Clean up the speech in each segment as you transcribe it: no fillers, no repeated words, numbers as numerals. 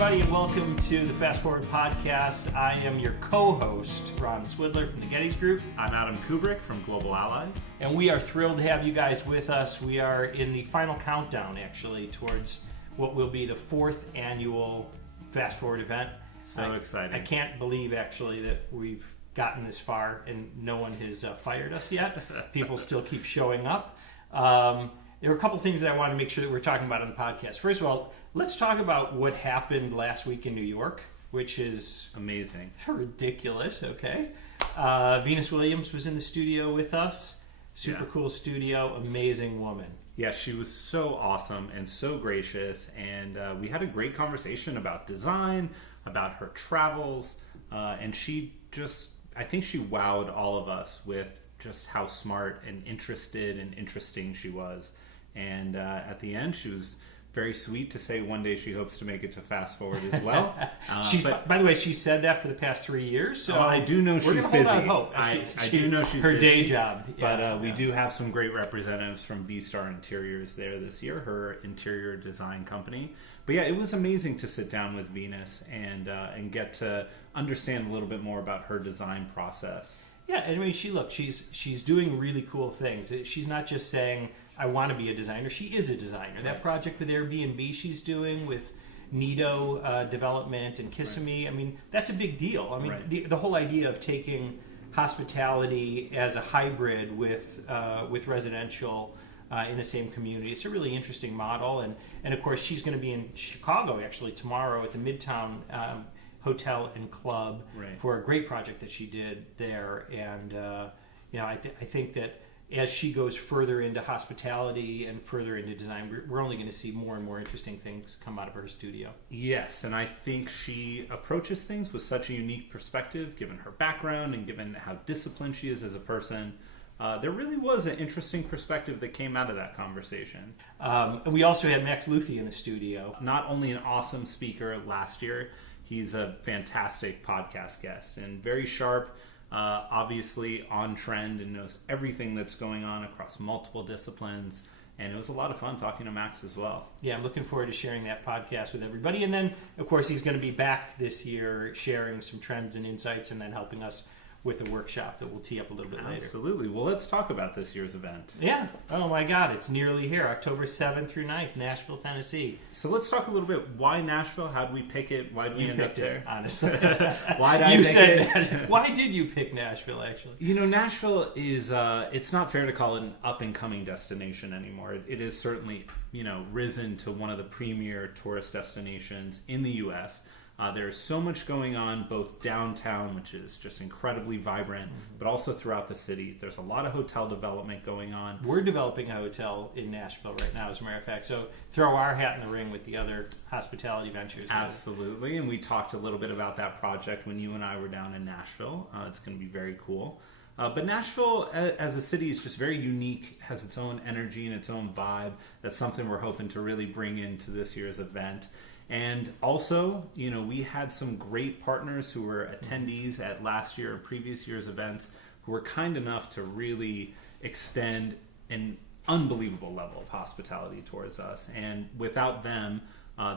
everybody, and welcome to the Fast Forward Podcast. I am your co-host, Ron Swidler from the Gettys Group. I'm Adam Kubrick from Global Allies. And we are thrilled to have you guys with us. We are in the final countdown, actually, towards what will be the fourth annual Fast Forward event. So exciting. I can't believe, actually, that we've gotten this far and no one has fired us yet. People still keep showing up. There are a couple things that I want to make sure that we're talking about on the podcast. First of all, let's talk about what happened last week in New York, which is amazing, ridiculous. Okay, Venus Williams was in the studio with us. Super cool studio, amazing woman. Yeah, she was so awesome and so gracious, and we had a great conversation about design, about her travels, and she just, I think she wowed all of us with just how smart and interested and interesting she was. And at the end, she was very sweet to say one day she hopes to make it to Fast Forward as well. By the way, she said that for the past 3 years. So I do know she's busy. Hope. I do know she's her busy, day job. But we do have some great representatives from V-Star Interiors there this year, her interior design company. But yeah, it was amazing to sit down with Venus and get to understand a little bit more about her design process. Yeah, I mean, she's doing really cool things. She's not just saying, I want to be a designer. She is a designer. Right. That project with Airbnb she's doing with Nido Development and Kissimmee, I mean, that's a big deal. I mean, the whole idea of taking hospitality as a hybrid with residential in the same community, it's a really interesting model. And of course, she's going to be in Chicago, actually, tomorrow at the Midtown Hotel and Club for a great project that she did there. And I think that as she goes further into hospitality and further into design, we're only going to see more and more interesting things come out of her studio. Yes, and I think she approaches things with such a unique perspective, given her background and given how disciplined she is as a person. There really was an interesting perspective that came out of that conversation. And we also had Max Luthi in the studio. Not only an awesome speaker last year, he's a fantastic podcast guest and very sharp, obviously on trend, and knows everything that's going on across multiple disciplines. And it was a lot of fun talking to Max as well. Yeah, I'm looking forward to sharing that podcast with everybody. And then, of course, he's going to be back this year sharing some trends and insights and then helping us with a workshop that we'll tee up a little bit later. Absolutely. Well, let's talk about this year's event. Yeah. Oh, my God. It's nearly here. October 7th through 9th, Nashville, Tennessee. So let's talk a little bit. Why Nashville? How did we pick it? Why did we end up there? It, honestly. Why did I pick it? Nashville. Why did you pick Nashville, actually? You know, Nashville is, it's not fair to call it an up-and-coming destination anymore. It is certainly, risen to one of the premier tourist destinations in the U.S., there's so much going on both downtown, which is just incredibly vibrant, but also throughout the city. There's a lot of hotel development going on. We're developing a hotel in Nashville right now, as a matter of fact. So throw our hat in the ring with the other hospitality ventures. Absolutely. And we talked a little bit about that project when you and I were down in Nashville. It's going to be very cool. But Nashville as a city is just very unique, has its own energy and its own vibe. That's something we're hoping to really bring into this year's event. And also, we had some great partners who were attendees at last year or previous year's events who were kind enough to really extend an unbelievable level of hospitality towards us. And without them,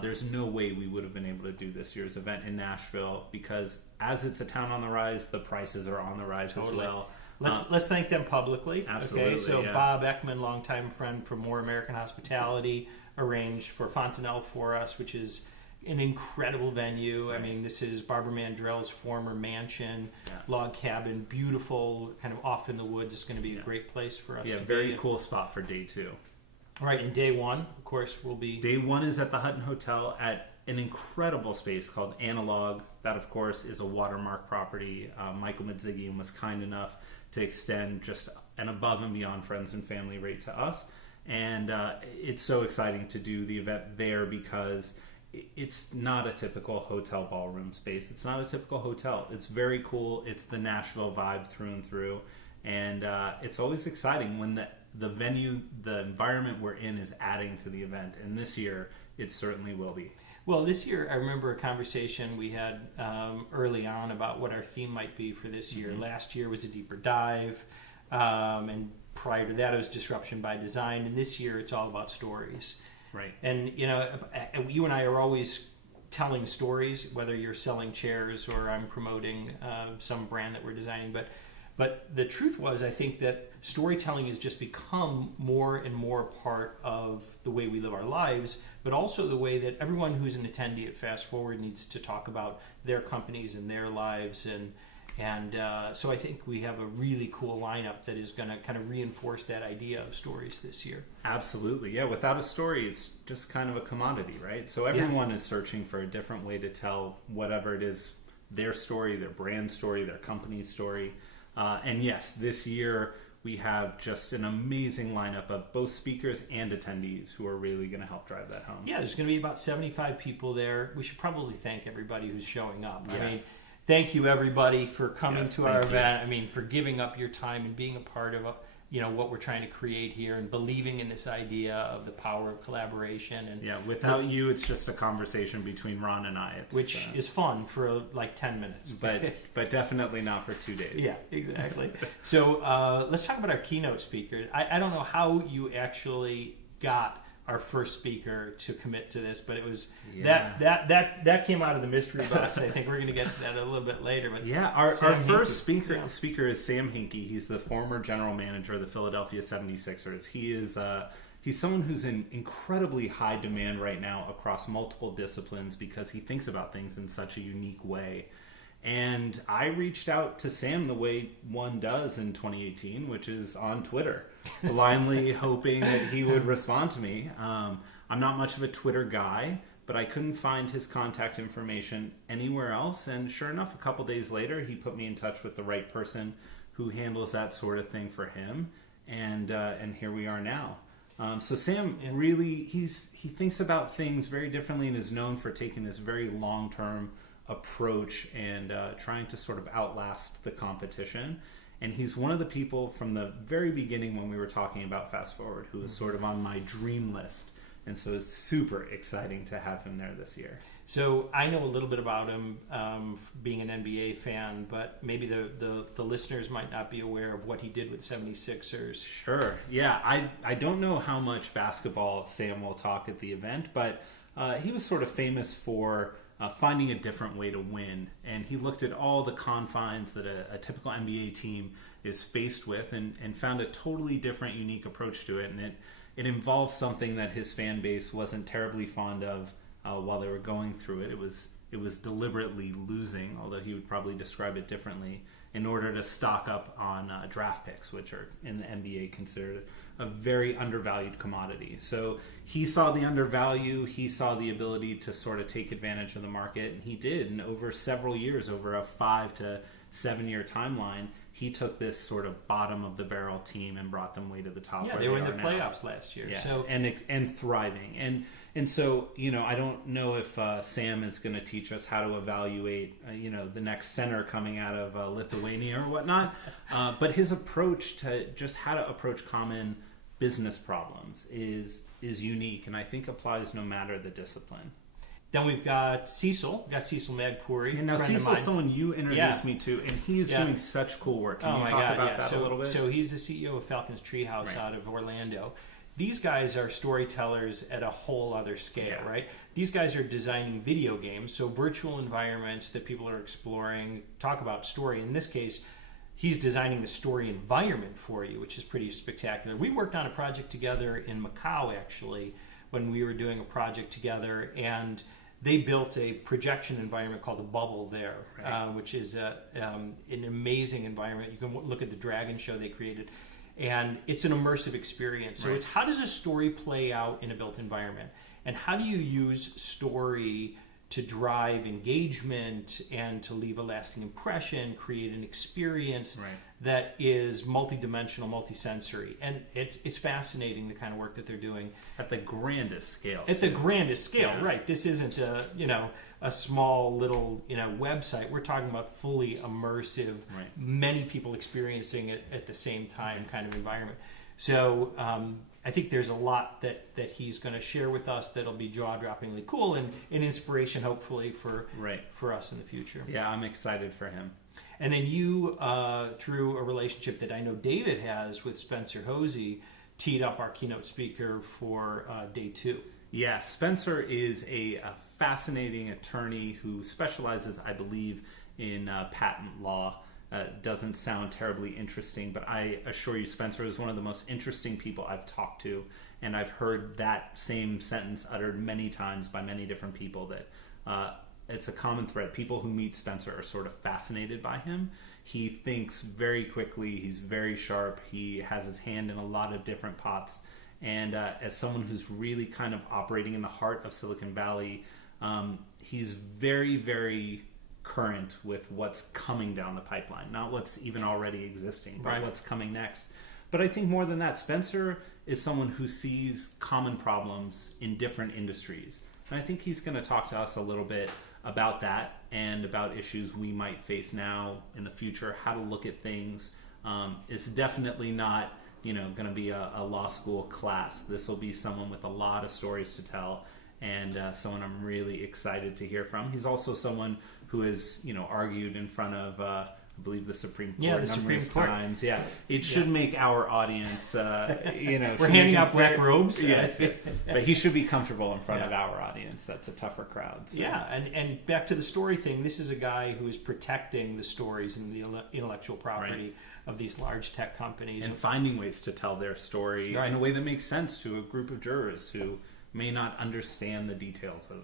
there's no way we would have been able to do this year's event in Nashville, because as it's a town on the rise, the prices are on the rise as well. Let's thank them publicly. Absolutely. Okay, so Bob Ekman, longtime friend from More American Hospitality, arranged for Fontanelle for us, which is an incredible venue. I mean, this is Barbara Mandrell's former mansion, log cabin, beautiful, kind of off in the woods. It's going to be a great place for us to be. Yeah, very cool spot for day 2. Right, and day 1, of course, will be... Day 1 is at the Hutton Hotel at an incredible space called Analog. That, of course, is a Watermark property. Michael Medzigi was kind enough to extend just an above and beyond friends and family rate to us. And it's so exciting to do the event there because it's not a typical hotel ballroom space. It's not a typical hotel. It's very cool. It's the Nashville vibe through and through. And it's always exciting when the venue, the environment we're in is adding to the event. And this year, it certainly will be. Well, this year, I remember a conversation we had early on about what our theme might be for this year. Last year was a deeper dive. And prior to that, it was disruption by design. And this year, it's all about stories. Right. And, you know, you and I are always telling stories, whether you're selling chairs or I'm promoting some brand that we're designing. But the truth was, I think that storytelling has just become more and more a part of the way we live our lives, but also the way that everyone who's an attendee at Fast Forward needs to talk about their companies and their lives. And so I think we have a really cool lineup that is going to kind of reinforce that idea of stories this year. Absolutely. Yeah, without a story, it's just kind of a commodity, right? So everyone is searching for a different way to tell whatever it is, their story, their brand story, their company's story. And yes, this year we have just an amazing lineup of both speakers and attendees who are really going to help drive that home. Yeah, there's going to be about 75 people there. We should probably thank everybody who's showing up. Yes. I mean, thank you everybody for coming to our thank you. event. I mean, for giving up your time and being a part of what we're trying to create here, and believing in this idea of the power of collaboration. And Yeah, without you, it's just a conversation between Ron and I. which is fun for like 10 minutes. but definitely not for 2 days. Yeah, exactly. So let's talk about our keynote speaker. I don't know how you actually got our first speaker to commit to this, but it was that came out of the mystery box. I think we're going to get to that a little bit later. But Yeah, our Sam first Hinkie. speaker is Sam Hinkie. He's the former general manager of the Philadelphia 76ers. He is he's someone who's in incredibly high demand right now across multiple disciplines because he thinks about things in such a unique way. And I reached out to Sam the way one does in 2018, which is on Twitter, blindly hoping that he would respond to me. I'm not much of a Twitter guy, but I couldn't find his contact information anywhere else. And sure enough, a couple days later, he put me in touch with the right person who handles that sort of thing for him. And here we are now. So Sam really, he thinks about things very differently and is known for taking this very long-term approach and trying to sort of outlast the competition. And he's one of the people from the very beginning when we were talking about Fast Forward who was sort of on my dream list. And so it's super exciting to have him there this year. So I know a little bit about him, being an NBA fan, but maybe the listeners might not be aware of what he did with 76ers. Sure. Yeah, I don't know how much basketball Sam will talk at the event, but he was sort of famous for finding a different way to win. And he looked at all the confines that a typical NBA team is faced with and found a totally different, unique approach to it. And it involved something that his fan base wasn't terribly fond of while they were going through it. It was deliberately losing, although he would probably describe it differently, in order to stock up on draft picks, which are in the NBA considered a very undervalued commodity. So he saw the undervalue, he saw the ability to sort of take advantage of the market, and he did. And over several years, over a 5 to 7 year timeline, he took this sort of bottom of the barrel team and brought them way to the top. Yeah, where they were in the are now. playoffs last year. Yeah, So and thriving. And so, I don't know if Sam is going to teach us how to evaluate, the next center coming out of Lithuania or whatnot. But his approach to just how to approach common business problems is unique, and I think applies no matter the discipline. then we've got Cecil. We've got Cecil Magpuri. And now friend of Cecil's mine. someone you introduced me to, and he is Yeah. doing such cool work. Can Oh you my talk God, about yeah. that a little bit? So he's the CEO of Falcon's Treehouse Right. out of Orlando. These guys are storytellers at a whole other scale, Yeah. right? These guys are designing video games, so virtual environments that people are exploring. Talk about story. In this case, he's designing the story environment for you, which is pretty spectacular. We worked on a project together in Macau, actually, when we were doing a project together, and they built a projection environment called the Bubble there, Right. which is an amazing environment. You can look at the Dragon show they created, and it's an immersive experience. So Right. it's how does a story play out in a built environment, and how do you use story to drive engagement and to leave a lasting impression, create an experience Right. that is multidimensional, multisensory, and it's fascinating the kind of work that they're doing At the grandest scale. at the grandest scale. Yeah. Right? This isn't a small little website. We're talking about fully immersive, Right. many people experiencing it at the same time kind of environment. So I think there's a lot that he's going to share with us that'll be jaw-droppingly cool and an inspiration, hopefully, for Right. us in the future. Yeah, I'm excited for him. And then you, through a relationship that I know David has with Spencer Hosey, teed up our keynote speaker for day 2. Yeah, Spencer is a fascinating attorney who specializes, I believe, in patent law. Doesn't sound terribly interesting, but I assure you, Spencer is one of the most interesting people I've talked to, and I've heard that same sentence uttered many times by many different people, that it's a common thread. People who meet Spencer are sort of fascinated by him. He thinks very quickly, he's very sharp, he has his hand in a lot of different pots, and as someone who's really kind of operating in the heart of Silicon Valley, he's very, very current with what's coming down the pipeline, not what's even already existing, but what's coming next. But I think more than that, Spencer is someone who sees common problems in different industries. And I think he's going to talk to us a little bit about that and about issues we might face now in the future, how to look at things. It's definitely not, going to be a law school class. This will be someone with a lot of stories to tell, and someone I'm really excited to hear from. He's also someone who has, argued in front of, I believe, the Supreme Court numerous times. Yeah, it should make our audience, we're handing out black robes. Yes, but he should be comfortable in front of our audience. That's a tougher crowd. So. Yeah, and back to the story thing. This is a guy who is protecting the stories and the intellectual property of these large tech companies and finding ways to tell their story in a way that makes sense to a group of jurors who may not understand the details of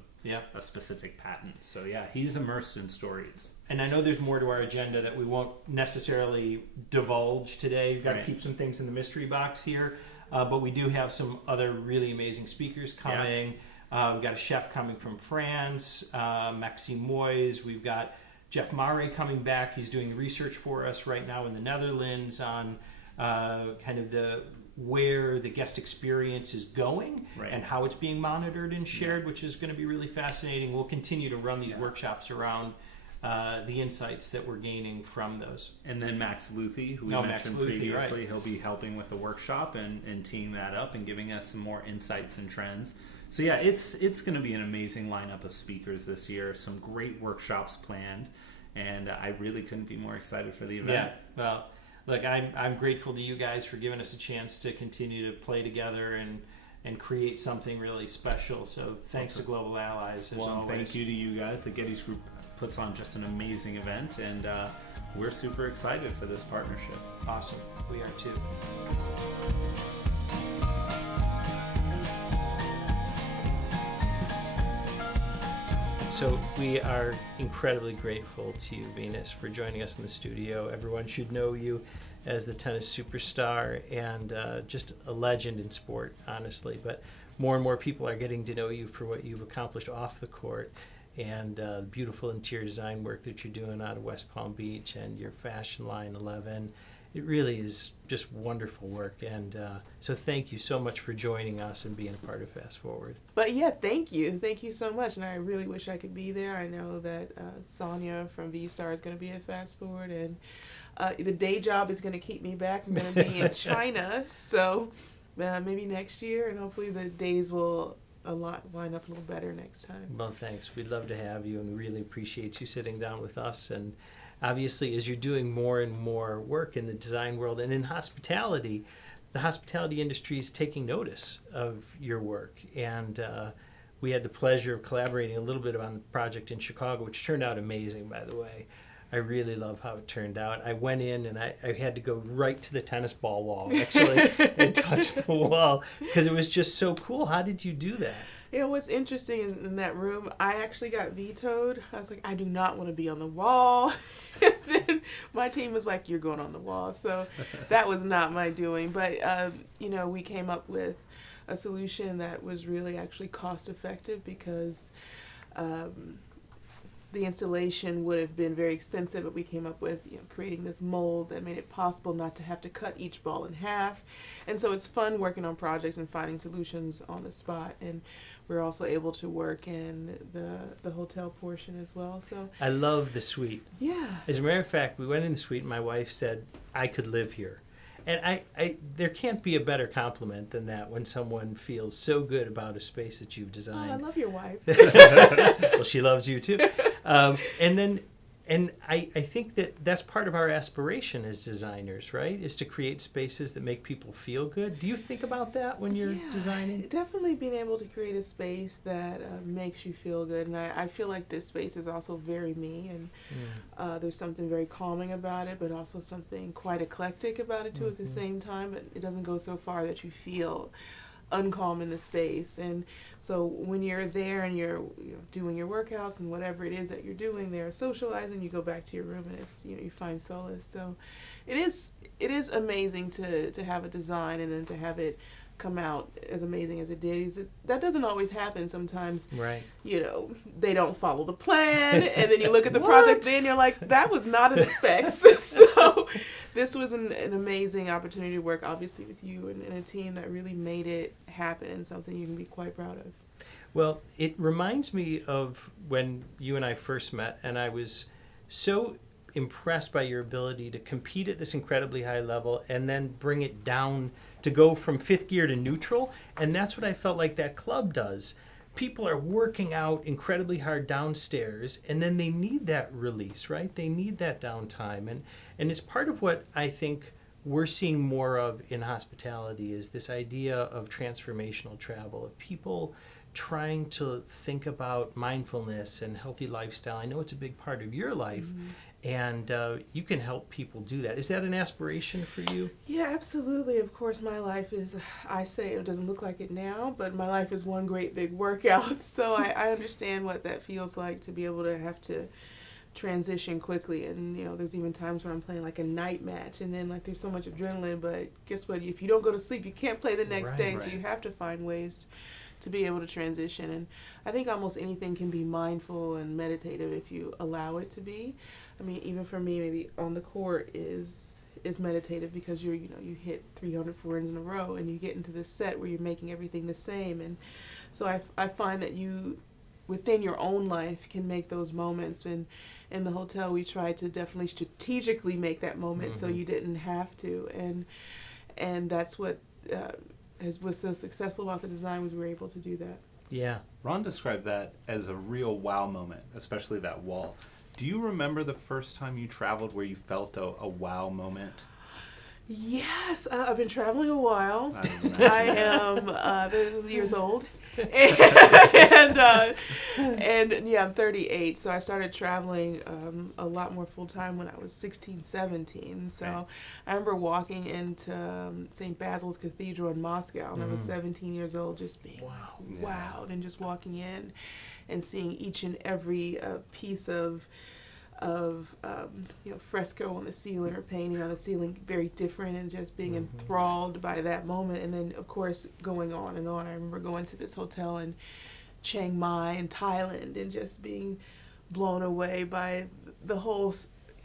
a specific patent. So he's immersed in stories. And I know there's more to our agenda that we won't necessarily divulge today. We've got to keep some things in the mystery box here. But we do have some other really amazing speakers coming. We've got a chef coming from France, Maxime Moyes. We've got Jeff Mare coming back. He's doing research for us right now in the Netherlands on kind of where the guest experience is going and how it's being monitored and shared, which is going to be really fascinating. We'll continue to run these workshops around the insights that we're gaining from those. And then Max Luthi, who we mentioned previously, he'll be helping with the workshop and teeing that up and giving us some more insights and trends. So it's going to be an amazing lineup of speakers this year. Some great workshops planned, and I really couldn't be more excited for the event. Yeah, well, look, I'm grateful to you guys for giving us a chance to continue to play together and create something really special. So thanks to Global Allies, as always. Thank you to you guys. The Getty's Group puts on just an amazing event, and we're super excited for this partnership. Awesome. We are too. So we are incredibly grateful to you, Venus, for joining us in the studio. Everyone should know you as the tennis superstar and just a legend in sport, honestly. But more and more people are getting to know you for what you've accomplished off the court and the beautiful interior design work that you're doing out of West Palm Beach and your fashion line 11. It really is just wonderful work, and so thank you so much for joining us and being a part of Fast Forward. But thank you so much, and I really wish I could be there. I know that Sonia from V-Star is going to be at Fast Forward, and the day job is going to keep me back. I'm going to be in China, so maybe next year, and hopefully the days will line up a little better next time. Well, thanks. We'd love to have you, and we really appreciate you sitting down with us. And obviously, as you're doing more and more work in the design world and in hospitality, the hospitality industry is taking notice of your work. And we had the pleasure of collaborating a little bit on the project in Chicago, which turned out amazing, by the way. I really love how it turned out. I went in and I had to go right to the tennis ball wall, actually, and touch the wall because it was just so cool. How did you do that? What's interesting is in that room, I actually got vetoed. I was like, I do not want to be on the wall. And then my team was like, you're going on the wall. So that was not my doing. But, we came up with a solution that was really actually cost effective because the installation would have been very expensive, but we came up with creating this mold that made it possible not to have to cut each ball in half. And so it's fun working on projects and finding solutions on the spot. And we're also able to work in the hotel portion as well. So I love the suite. Yeah. As a matter of fact, we went in the suite and my wife said, I could live here. And I there can't be a better compliment than that when someone feels so good about a space that you've designed. Oh, I love your wife. Well, she loves you too. And then And I think that that's part of our aspiration as designers, right? Is to create spaces that make people feel good. Do you think about that when you're designing? Definitely being able to create a space that makes you feel good. And I feel like this space is also very me. And there's something very calming about it, but also something quite eclectic about it, too, at the same time. But it doesn't go so far that you feel uncalm in the space. And so when you're there and you're doing your workouts and whatever it is that you're doing there, socializing, you go back to your room and it's you find solace. So it is amazing to have a design and then to have it come out as amazing as it did. That doesn't always happen. Sometimes, right? They don't follow the plan, and then you look at the What? project, and you're like, that was not in the specs. So this was an amazing opportunity to work, obviously, with you and a team that really made it happen, and something you can be quite proud of. Well, it reminds me of when you and I first met, and I was so impressed by your ability to compete at this incredibly high level and then bring it down to go from fifth gear to neutral. And that's what I felt like that club does. People are working out incredibly hard downstairs, and then they need that release, right? They need that downtime. And it's part of what I think we're seeing more of in hospitality is this idea of transformational travel, of people trying to think about mindfulness and healthy lifestyle. I know it's a big part of your life, and you can help people do that. Is that an aspiration for you? Yeah, absolutely. Of course, my life is, I say it doesn't look like it now, but my life is one great big workout. So I understand what that feels like to be able to have to transition quickly. And, there's even times when I'm playing like a night match, and then like there's so much adrenaline, but guess what? If you don't go to sleep, you can't play the next day. Right. So you have to find ways to be able to transition. And I think almost anything can be mindful and meditative if you allow it to be. I mean, even for me, maybe on the court is meditative because you hit 300 forehands in a row and you get into this set where you're making everything the same. And so I find that you, within your own life, can make those moments. And in the hotel, we tried to definitely strategically make that moment so you didn't have to. And that's what was so successful about the design, was we were able to do that. Yeah. Ron described that as a real wow moment, especially that wall. Do you remember the first time you traveled where you felt a wow moment? Yes, I've been traveling a while. I am 30 years old. And yeah, I'm 38, so I started traveling a lot more full-time when I was 16, 17. So Right. I remember walking into St. Basil's Cathedral in Moscow, and I was 17 years old, just being wowed, and just walking in and seeing each and every piece of fresco on the ceiling or painting on the ceiling, very different, and just being enthralled by that moment. And then, of course, going on and on. I remember going to this hotel in Chiang Mai in Thailand and just being blown away by the whole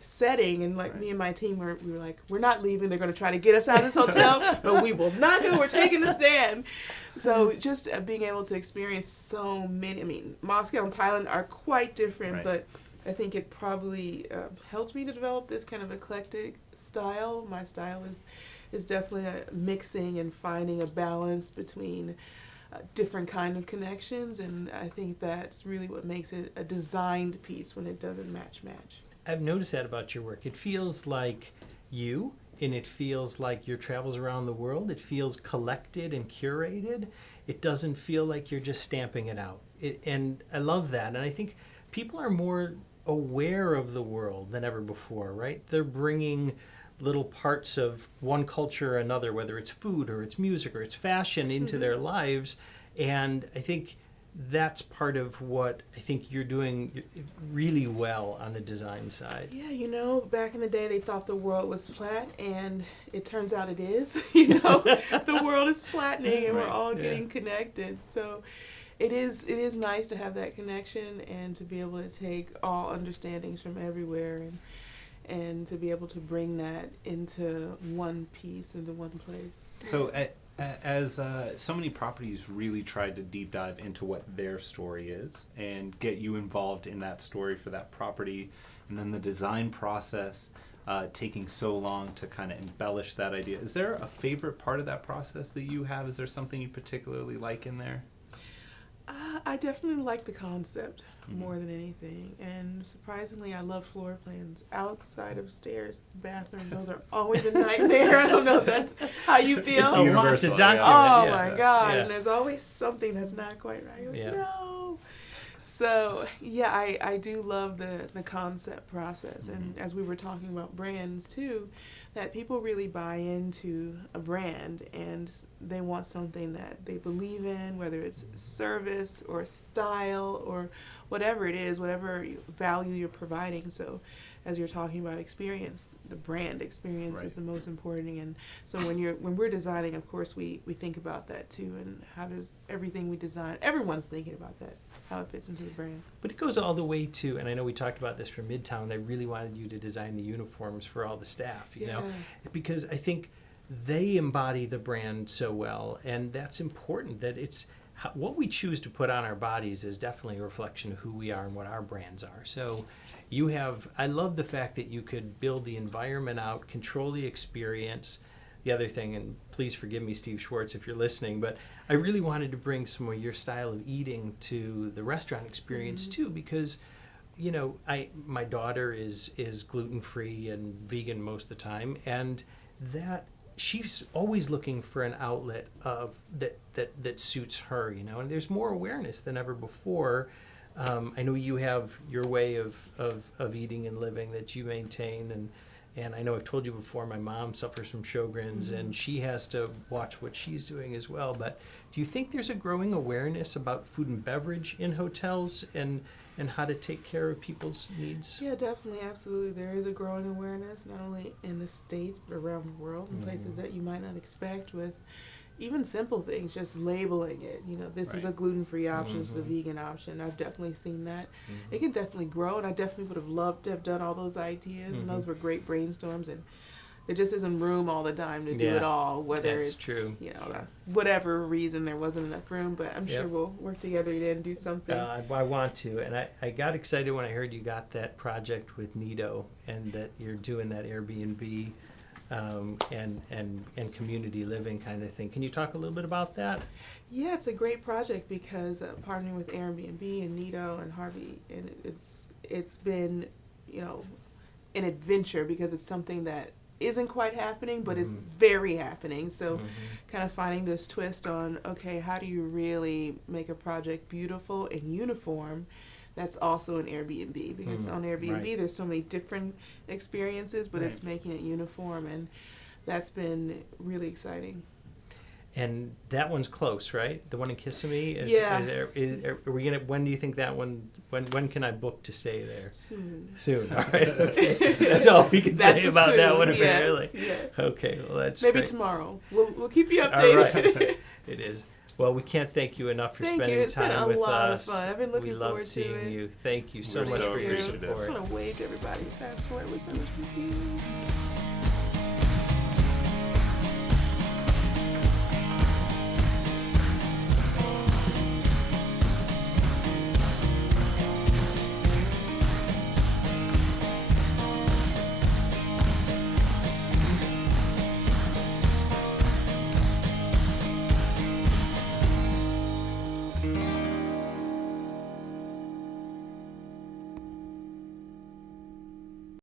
setting. And like me and my team, we were like, we're not leaving. They're going to try to get us out of this hotel, but we will not go. We're taking a stand. So just being able to experience so many. I mean, Moscow and Thailand are quite different, but I think it probably helped me to develop this kind of eclectic style. My style is definitely mixing and finding a balance between different kind of connections, and I think that's really what makes it a designed piece when it doesn't match. I've noticed that about your work. It feels like you, and it feels like your travels around the world. It feels collected and curated. It doesn't feel like you're just stamping it out. And I love that. And I think people are more aware of the world than ever before, right? They're bringing little parts of one culture or another, whether it's food or it's music or it's fashion, into their lives. And I think that's part of what I think you're doing really well on the design side. Yeah, back in the day they thought the world was flat, and it turns out it is. The world is flattening, and we're all getting connected. So it is nice to have that connection and to be able to take all understandings from everywhere and to be able to bring that into one piece, into one place. So as so many properties really tried to deep dive into what their story is and get you involved in that story for that property, and then the design process taking so long to kind of embellish that idea. Is there a favorite part of that process that you have? Is there something you particularly like in there? I definitely like the concept more than anything, and surprisingly, I love floor plans outside of stairs, bathrooms. Those are always a nightmare. I don't know if that's how you feel. It's a lot to universal, document. yeah. Oh yeah. my God! Yeah. And there's always something that's not quite right. Like, Yeah. no. So yeah, I do love the concept process, and as we were talking about brands too, that people really buy into a brand and they want something that they believe in, whether it's service or style or whatever it is, whatever value you're providing. So as you're talking about experience, the brand experience Right. is the most important. And so when we're designing, of course, we think about that too, and how does everything we design, everyone's thinking about that, how it fits into the brand. But it goes all the way to, and I know we talked about this for Midtown, I really wanted you to design the uniforms for all the staff, you know, because I think they embody the brand so well, and that's important, that it's what we choose to put on our bodies is definitely a reflection of who we are and what our brands are. So I love the fact that you could build the environment out, control the experience. The other thing, and please forgive me, Steve Schwartz, if you're listening, but I really wanted to bring some of your style of eating to the restaurant experience too, because you know, my daughter is gluten-free and vegan most of the time, and that she's always looking for an outlet of that suits her, you know, and there's more awareness than ever before. I know you have your way of eating and living that you maintain, and I know I've told you before, my mom suffers from Sjogren's, and she has to watch what she's doing as well. But do you think there's a growing awareness about food and beverage in hotels and how to take care of people's needs? Yeah, definitely, absolutely. There is a growing awareness, not only in the States, but around the world, in places that you might not expect, with even simple things, just labeling it. You know, this is a Right. gluten-free option, this is a vegan option. I've definitely seen that. It can definitely grow, and I definitely would have loved to have done all those ideas, and those were great brainstorms, and there just isn't room all the time to do Yeah, it all, whether that's it's, true. you know, whatever reason there wasn't enough room, but I'm sure Yep. we'll work together and do something. I want to, and I got excited when I heard you got that project with Nido, and that you're doing that Airbnb and community living kind of thing. Can you talk a little bit about that? Yeah, it's a great project because partnering with Airbnb and Nido and Harvey, and it's been, you know, an adventure because it's something that isn't quite happening, but it's very happening. So kind of finding this twist on, okay, how do you really make a project beautiful and uniform that's also an Airbnb? Because on Airbnb, right. there's so many different experiences, but it's making it uniform, and that's been really exciting. And that one's close, right? The one in Kissimmee? Yeah. Are we gonna? When do you think that one? When can I book to stay there? Soon. Soon. All right. Okay. That's all we can say That's a about that soon, one, yes, apparently. yes. Okay. Well, that's Maybe great. tomorrow. We'll keep you All updated. right. It is. Well, we can't thank you enough for Thank spending you. It's been time a with lot us. of fun. I've been looking we forward loved to seeing it. you. Thank you so We're much so for your appreciative. I just support. want to wave to everybody. Fast forward with so much with you.